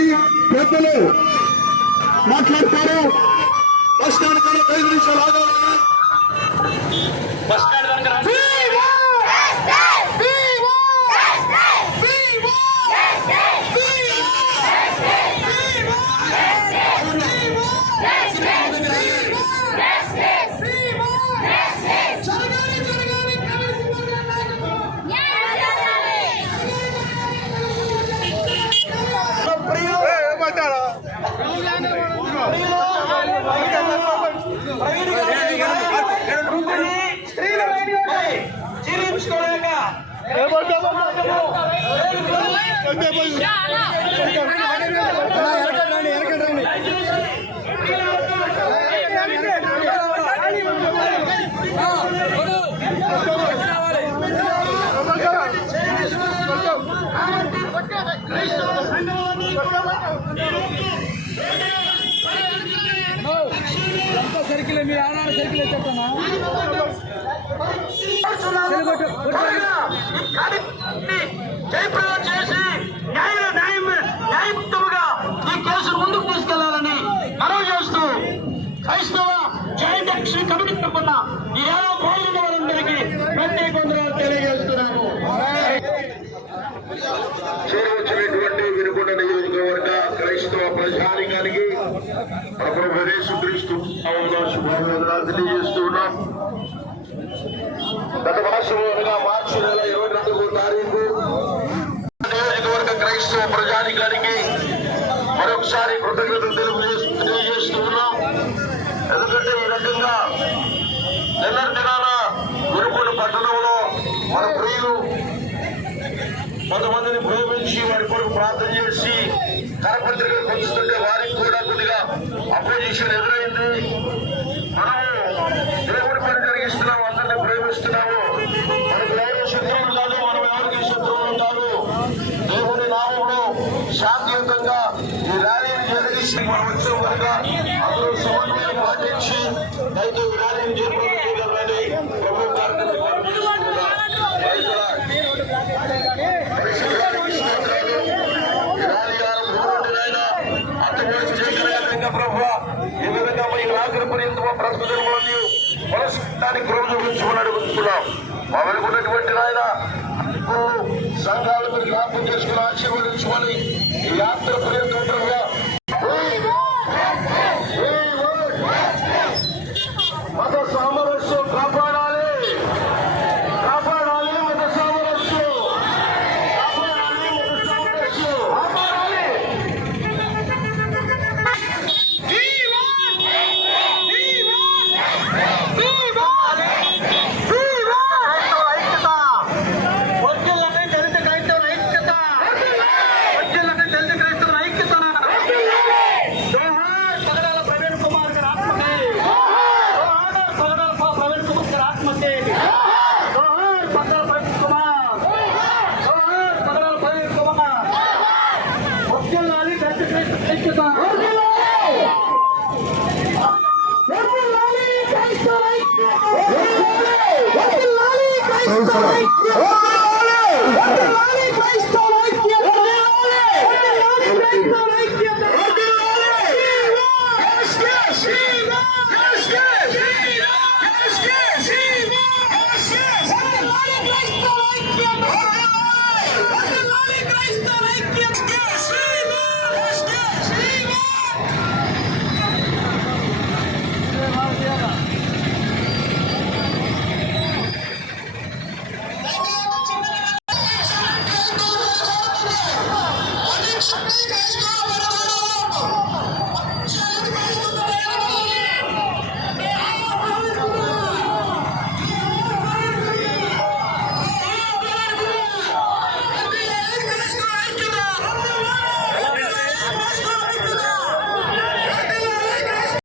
కార్యక్రమాన్ని పెద్దలు మాట్లాడతారు. బస్ స్టాండ్ కన్నా 5 నిమిషాలు ఆగాలని. బస్ స్టాండ్ సర్కిల్ మీ ఆనాడ సర్కిల్ చెప్పనా జయప్రదం చేసి న్యాయముక్తముగా ఈ కేసును ముందుకు తీసుకెళ్లాలని మనవి చేస్తూ క్రైస్తవ జాయింట్ యాక్షన్ కమిటీ తరఫున ఈ 50 పాల్గొన్న వారందరికీ ప్రత్యేక వందనాలు తెలియజేస్తున్నాము. చేరవచ్చినటువంటి వినుకొండ నియోజకవర్గ క్రైస్తవ ప్రజానికానికి ప్రభు యేసుక్రీస్తు శుభాభివందనాలు తెలియజేస్తూ ఉన్నాం. గత మాసంగా మార్చి నెల 22వ తారీఖు నియోజకవర్గ క్రైస్తవ ప్రజానికానికి మరొకసారి కృతజ్ఞతలు తెలియజేస్తూ ఉన్నాం. ఎందుకంటే ఈ రకంగా నిన్నటి దినాన వినుకొండ పట్టణంలో మన ప్రియులు కొంతమందిని ప్రేమించి వారి కొరకు ప్రార్థన చేసి కరపత్రికలు పంచుతుంటే వారికి కూడా కొద్దిగా అపోజిషన్ ఎదురైంది. మనము దేవుడి పని జరిగిస్తున్నాము, అందరినీ ప్రేమిస్తున్నాము. మనకు ఎవరు శత్రువులు కాదు, మనం ఎవరికి శత్రువులు కాదు. దేవుడి నామంలో శాంతియుతంగా ఈ ర్యాలీని జరిగిస్తే మనం వచ్చాం కనుక అందరూ సమన్వయం పాటించి అయితే ఈ ర్యాలీని జయప్రదం చేయగలరని ప్రభు ఈ విధంగా మీ ఆఖరి పర్యంతమో ప్రస్తుతాన్ని మనసుదానికి క్రమ చూపించమని అడుగుతున్నాం. మా వెనుకున్నటువంటి నాయన సంఘాలను జ్ఞాపకం చేసుకుని ఆశీర్వదించమని ఈ యాత్ర పర్యంతంగా మత సామరస్యం కాపాడాలి, కాపాడాలి. మత సామరస్యం కాపాడాలి, మత సామరస్యం కాపాడాలి. Let's go!